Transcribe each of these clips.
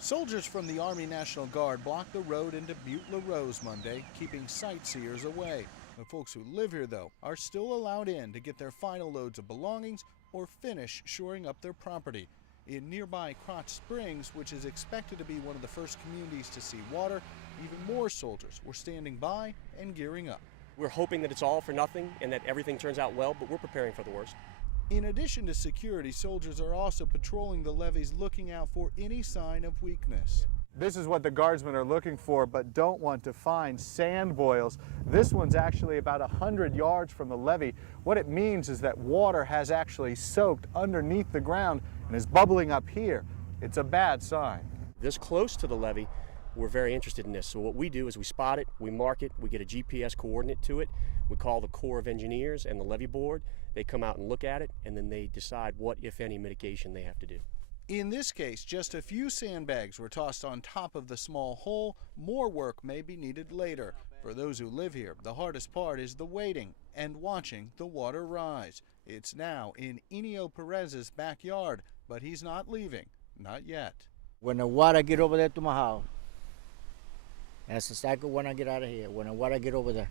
Soldiers from the Army National Guard blocked the road into Butte LAROSE Monday, keeping sightseers away. The folks who live here, though, are still allowed in to get their final loads of belongings or finish shoring up their property. In nearby KROTZ Springs, which is expected to be one of the first communities to see water, even more soldiers were standing by and gearing up. We're hoping that it's all for nothing and that everything turns out well, but we're preparing for the worst. In addition to security, soldiers are also patrolling the levees, looking out for any sign of weakness. This is what the guardsmen are looking for, but don't want to find: sand boils. This one's actually about 100 yards from the levee. What it means is that water has actually soaked underneath the ground and is bubbling up here. It's a bad sign. This close to the levee, we're very interested in this. So what we do is we spot it, we mark it, we get a GPS coordinate to it, we call the Corps of Engineers and the levee board. They come out and look at it, and then they decide what, if any, mitigation they have to do. In this case, just a few sandbags were tossed on top of the small hole. More work may be needed later. For those who live here, the hardest part is the waiting and watching the water rise. It's now in Inio Perez's backyard, but he's not leaving, not yet. When the water get over there to my house, that's exactly when I get out of here, when the water get over there.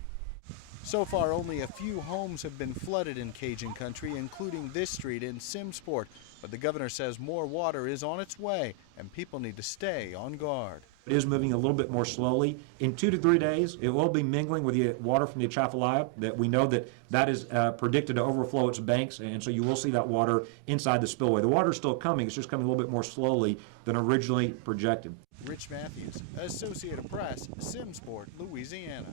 So far, only a few homes have been flooded in Cajun country, including this street in Simsport. But the governor says more water is on its way, and people need to stay on guard. It is moving a little bit more slowly. In 2 to 3 days, it will be mingling with the water from the Atchafalaya. That we know that is predicted to overflow its banks, and so you will see that water inside the spillway. The water is still coming. It's just coming a little bit more slowly than originally projected. Rich Matthews, Associated Press, Simsport, Louisiana.